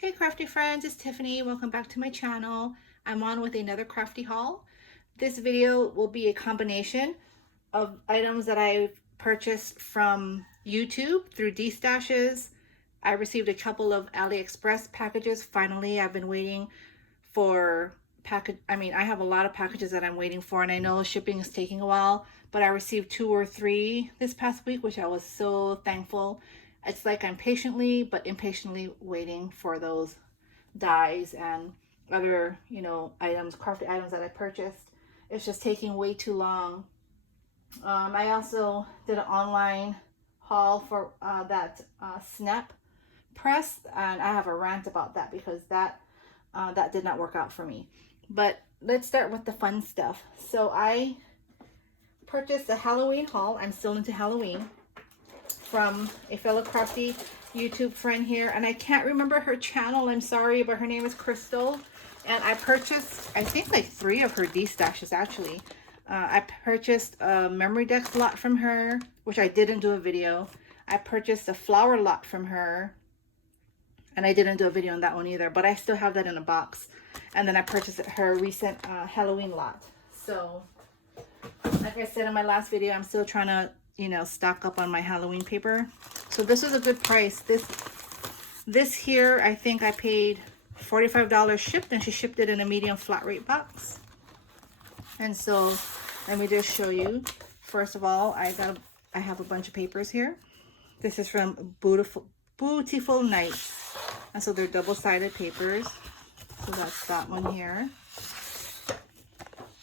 Hey crafty friends, it's Tiffany. Welcome back to my channel. I'm on with another crafty haul. This video will be a combination of items that I've purchased from YouTube through D-stashes. I received a couple of AliExpress packages. Finally, I've been waiting for I have a lot of packages that I'm waiting for, and I know shipping is taking a while, but I received 2 or 3 this past week, which I was so thankful. It's like I'm patiently but impatiently waiting for those dies and other, items, crafty items that I purchased. It's just taking way too long. I also did an online haul for that snap press, and I have a rant about that because that did not work out for me. But let's start with the fun stuff. So I purchased a Halloween haul. I'm still into Halloween, from a fellow crafty YouTube friend here, and I can't remember her channel. I'm sorry, but her name is Crystal, and I purchased, I think, like 3 of her D-stashes actually. I purchased a memory decks lot from her, which I didn't do a video. I purchased a flower lot from her, and I didn't do a video on that one either, but I still have that in a box. And then I purchased her recent Halloween lot. So like I said in my last video, I'm still trying to, stock up on my Halloween paper. So this was a good price. This here, I think I paid $45 shipped, and she shipped it in a medium flat rate box. And so let me just show you. First of all, I have a bunch of papers here. This is from Beautiful Nights. And so they're double-sided papers. So that's that one here.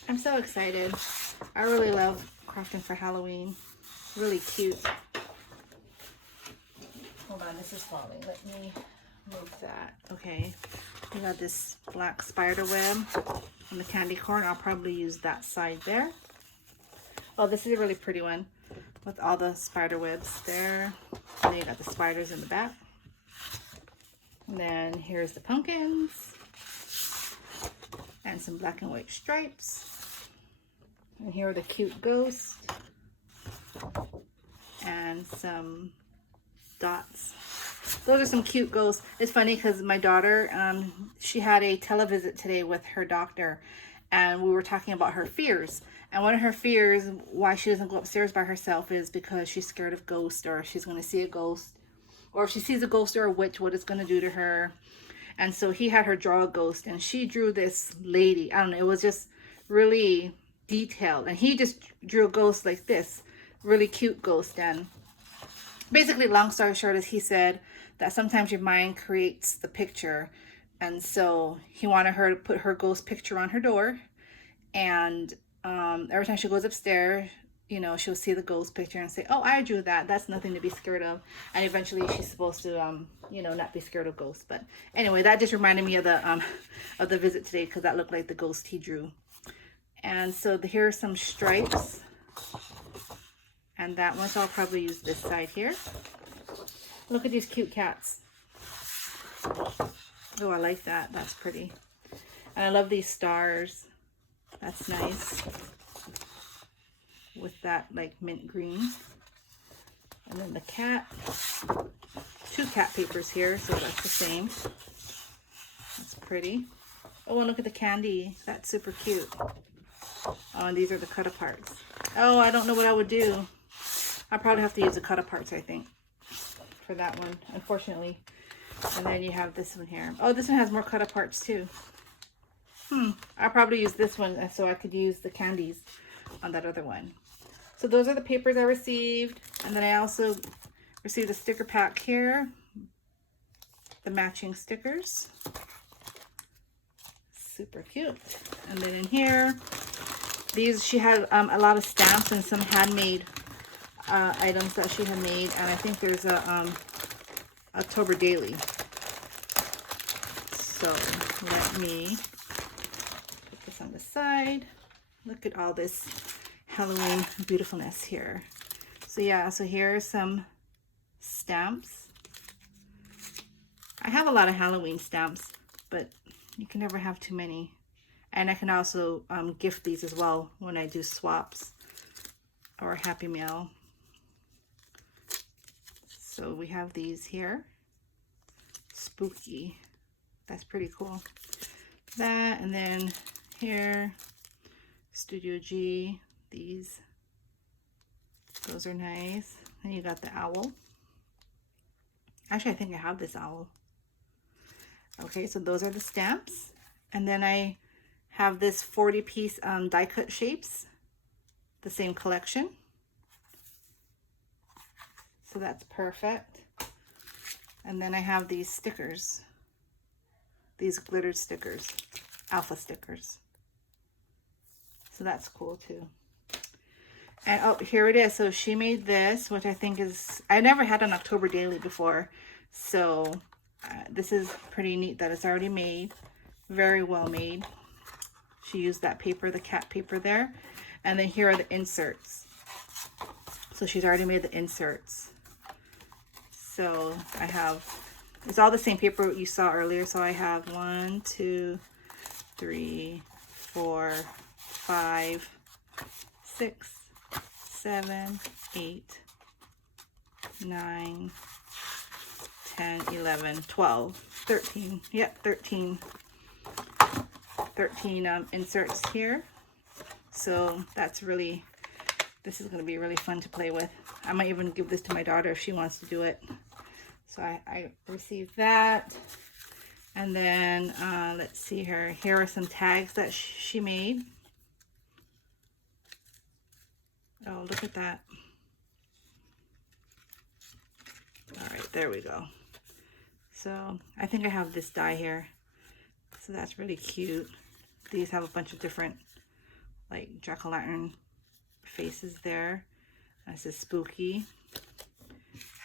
I'm so excited. I really love crafting for Halloween. Really cute. Hold on, this is falling. Let me move that. Okay. We got this black spider web on the candy corn. I'll probably use that side there. Oh, this is a really pretty one with all the spider webs there. And then you got the spiders in the back. And then here's the pumpkins. And some black and white stripes. And here are the cute ghosts. And some dots. Those are some cute ghosts. It's funny because my daughter, she had a televisit today with her doctor, and we were talking about her fears. And one of her fears, why she doesn't go upstairs by herself, is because she's scared of ghosts, or she's going to see a ghost, or if she sees a ghost or a witch, what it's going to do to her. And so he had her draw a ghost, and she drew this lady. I don't know, it was just really detailed, and he just drew a ghost like this, really cute ghost. And basically, long story short, is he said that sometimes your mind creates the picture, and so he wanted her to put her ghost picture on her door, and every time she goes upstairs, she'll see the ghost picture and say, oh, I drew that, that's nothing to be scared of. And eventually she's supposed to not be scared of ghosts. But anyway, that just reminded me of the visit today, because that looked like the ghost he drew. And so here are some stripes, and that one, so I'll probably use this side here. Look at these cute cats. Oh, I like that. That's pretty. And I love these stars. That's nice. With that like mint green. And then the cat. 2 cat papers here, so that's the same. That's pretty. Oh, and look at the candy. That's super cute. Oh, and these are the cut aparts. Oh, I don't know what I would do. I'll probably have to use the cut aparts, I think, for that one, unfortunately. And then you have this one here. Oh, this one has more cut aparts too. I'll probably use this one so I could use the candies on that other one. So those are the papers I received. And then I also received a sticker pack here. The matching stickers. Super cute. And then in here, she had a lot of stamps and some handmade items that she had made, and I think there's a October daily. So let me put this on the side. Look at all this Halloween beautifulness here. So yeah, so here are some stamps. I have a lot of Halloween stamps, but you can never have too many. And I can also gift these as well when I do swaps or Happy Mail. So we have these here. Spooky. That's pretty cool. That, and then here, Studio G, those are nice. And you got the owl. Actually, I think I have this owl. Okay, so those are the stamps. And then I have this 40-piece die cut shapes, the same collection. So that's perfect. And then I have these stickers, these glitter stickers, alpha stickers. So that's cool too. And oh, here it is. So she made this, which I think is, I never had an October daily before. So this is pretty neat that it's already made. Very well made. She used that paper, the cat paper there. And then here are the inserts. So she's already made the inserts. So I have, it's all the same paper you saw earlier. So I have 1, 2, 3, 4, 5, 6, 7, 8, 9, 10, 11, 12, 13. Yep, 13 inserts here. So that's really, this is going to be really fun to play with. I might even give this to my daughter if she wants to do it. So I received that. And then let's see her. Here are some tags that she made. Oh, look at that. All right, there we go. So I think I have this die here. So that's really cute. These have a bunch of different like jack-o'-lantern faces there. This is spooky.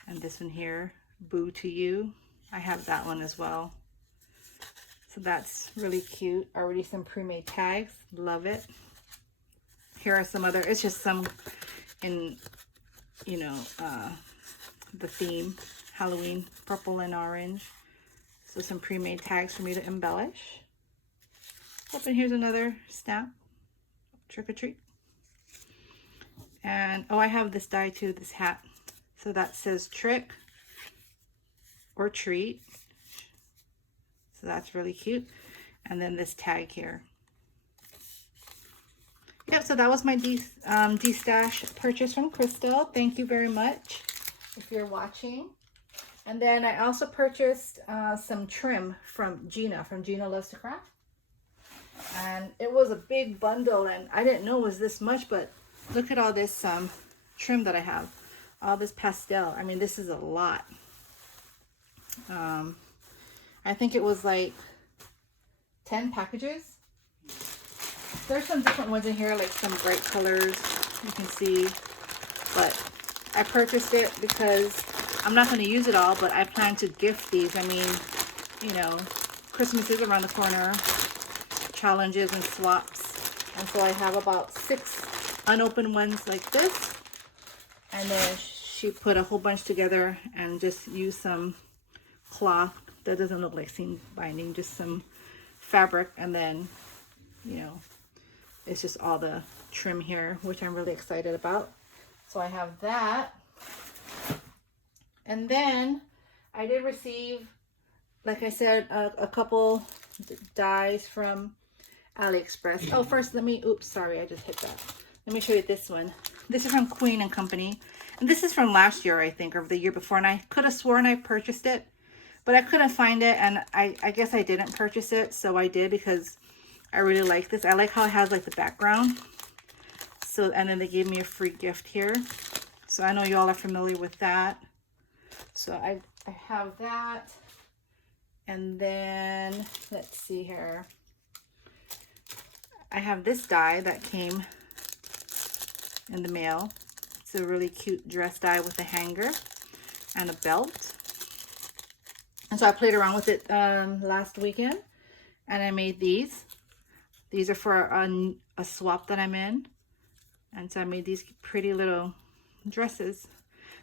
And this one here, Boo to You. I have that one as well. So that's really cute. Already some pre-made tags. Love it. Here are some other, it's just some in, you know, the theme, Halloween, purple and orange. So some pre-made tags for me to embellish. Oh, and here's another stamp, trick or treat. And oh, I have this die too, this hat. So that says trick or treat. So that's really cute. And then this tag here. Yep, so that was my D-Stash purchase from Crystal. Thank you very much if you're watching. And then I also purchased some trim from Gina Loves to Craft. And it was a big bundle, and I didn't know it was this much, but look at all this trim that I have. All this pastel. I mean, this is a lot. I think it was like 10 packages. There's some different ones in here, like some bright colors you can see. But I purchased it because I'm not going to use it all, but I plan to gift these. I mean, you know, Christmas is around the corner. Challenges and swaps. And so I have about 6 unopened ones like this. And then she put a whole bunch together and just used some cloth that doesn't look like seam binding, just some fabric, and then, you know, it's just all the trim here, which I'm really excited about. So I have that. And then I did receive, like I said, a couple dies from AliExpress. Oh, first let me, oops, sorry, I just hit that. Let me show you this one. This is from Queen & Company. And this is from last year, I think, or the year before. And I could have sworn I purchased it, but I couldn't find it. And I guess I didn't purchase it. So I did because I really like this. I like how it has like the background. So, and then they gave me a free gift here. So I know you all are familiar with that. So I have that. And then, let's see here. I have this die that came in the mail. It's a really cute dress die with a hanger and a belt. And so I played around with it last weekend. And I made these. These are for a swap that I'm in. And so I made these pretty little dresses.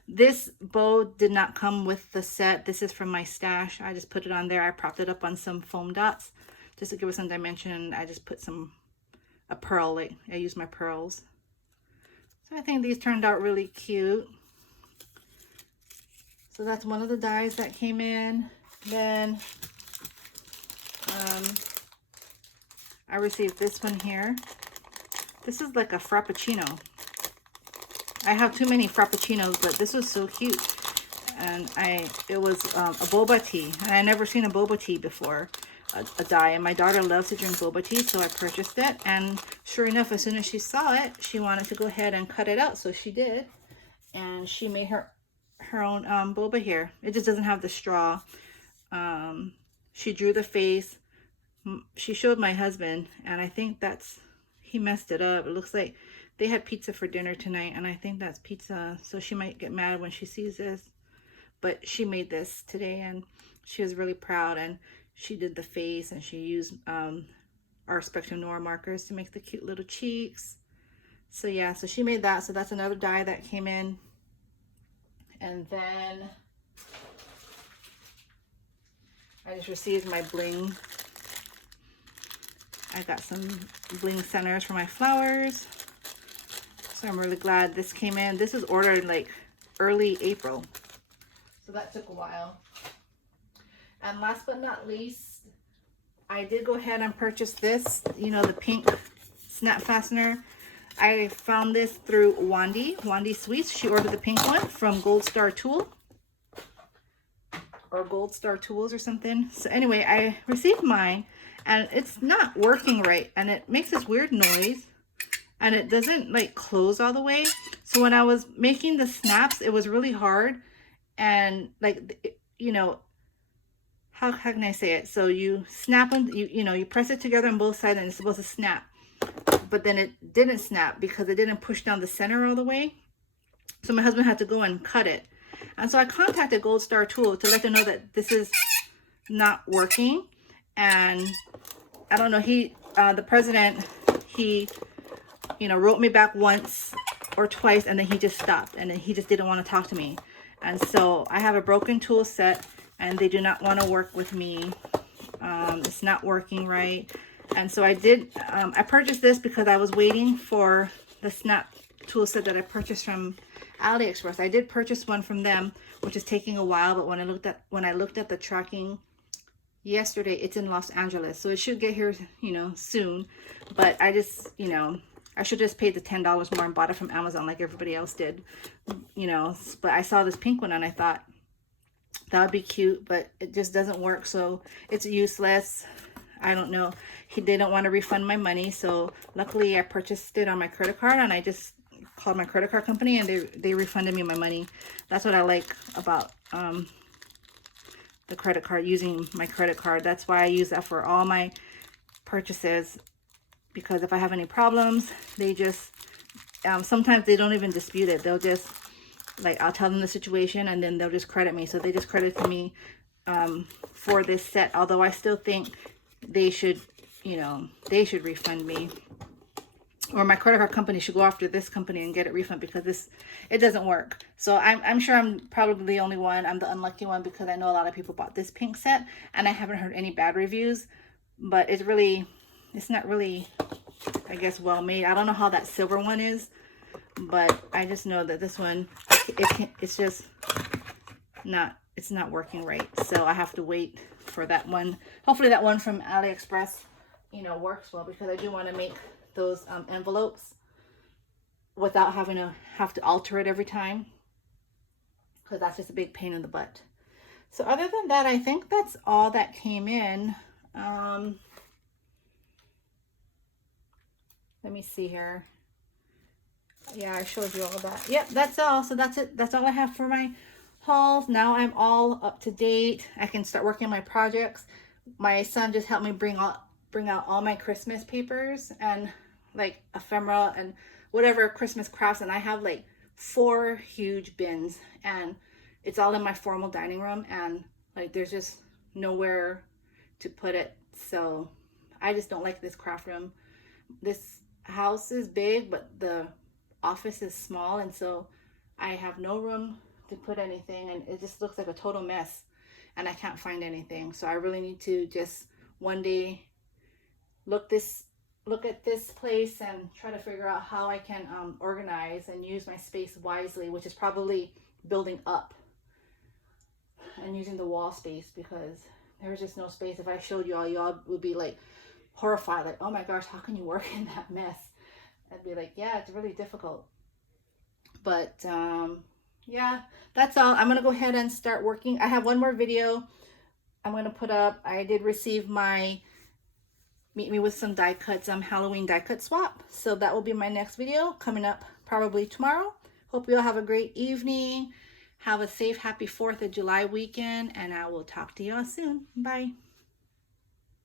This bow did not come with the set. This is from my stash. I just put it on there. I propped it up on some foam dots just to give it some dimension. And I just put a pearl, like I used my pearls. So I think these turned out really cute. So that's one of the dies that came in. Then I received this one here. This is like a Frappuccino. I have too many Frappuccinos, but this was so cute. And it was a boba tea. And I never seen a boba tea before, a dye. And my daughter loves to drink boba tea, so I purchased it. And sure enough, as soon as she saw it, she wanted to go ahead and cut it out. So she did. And she made her own boba here. It just doesn't have the straw. She drew the face. She showed my husband, and I think he messed it up. It looks like they had pizza for dinner tonight, and I think that's pizza. So she might get mad when she sees this. But she made this today, and she was really proud, and she did the face, and she used our Spectrum Noir markers to make the cute little cheeks. So yeah, so she made that. So that's another die that came in. And then I just received my bling. I got some bling centers for my flowers. So I'm really glad this came in. This was ordered like early April. So that took a while. And last but not least, I did go ahead and purchase this, you know, the pink snap fastener. I found this through Wandy Sweets. She ordered the pink one from Gold Star Tool. Or Gold Star Tools or something. So anyway, I received mine, and it's not working right, and it makes this weird noise, and it doesn't like close all the way. So when I was making the snaps, it was really hard, and like, you know, how can I say it? So you snap them, you know, you press it together on both sides, and it's supposed to snap, but then it didn't snap because it didn't push down the center all the way. So my husband had to go and cut it. And so I contacted Gold Star Tool to let them know that this is not working. And I don't know, the president, he, you know, wrote me back once or twice, and then he just stopped, and then he just didn't want to talk to me. And so I have a broken tool set, and they do not want to work with me. It's not working right. And so I purchased this because I was waiting for the snap tool set that I purchased from AliExpress. I did purchase one from them, which is taking a while, but when I looked at the tracking yesterday, it's in Los Angeles, so it should get here, you know, soon. But I just, you know, I should just pay the $10 more and bought it from Amazon like everybody else did, you know. But I saw this pink one, and I thought that would be cute, but it just doesn't work, so it's useless. I don't know. They don't want to refund my money, so luckily I purchased it on my credit card, and I just called my credit card company, and they refunded me my money. That's what I like about the credit card, using my credit card. That's why I use that for all my purchases, because if I have any problems, they just sometimes they don't even dispute it. They'll just, like, I'll tell them the situation, and then they'll just credit me. So they just credited me for this set, although I still think they should, you know, they should refund me. Or my credit card company should go after this company and get it refunded, because it doesn't work. So I'm sure I'm probably the only one. I'm the unlucky one, because I know a lot of people bought this pink set, and I haven't heard any bad reviews. But it's not really, I guess, well made. I don't know how that silver one is, but I just know that this one, it's just not, it's not working right. So I have to wait for that one. Hopefully that one from AliExpress, you know, works well, because I do want to make those envelopes without having to alter it every time, because that's just a big pain in the butt. So other than that, I think that's all that came in. Let me see here. Yeah, I showed you all of that. Yep, that's all. So that's it. That's all I have for my hauls. Now I'm all up to date. I can start working on my projects. My son just helped me bring out all my Christmas papers and like ephemera and whatever Christmas crafts, and I have like 4 huge bins, and it's all in my formal dining room, and like there's just nowhere to put it. So I just don't like this craft room. This house is big, but the office is small, and so I have no room to put anything, and it just looks like a total mess, and I can't find anything. So I really need to just one day look at this place and try to figure out how I can organize and use my space wisely, which is probably building up and using the wall space, because There was just no space. If I showed y'all would be like horrified, like, oh my gosh, how can you work in that mess? I'd be like, yeah, it's really difficult. But yeah, that's all. I'm gonna go ahead and start working. I have one more video I'm gonna put up. I did receive my meet me with some die cuts, Halloween die cut swap. So that will be my next video coming up probably tomorrow. Hope you all have a great evening. Have a safe, happy 4th of July weekend, and I will talk to you all soon. Bye.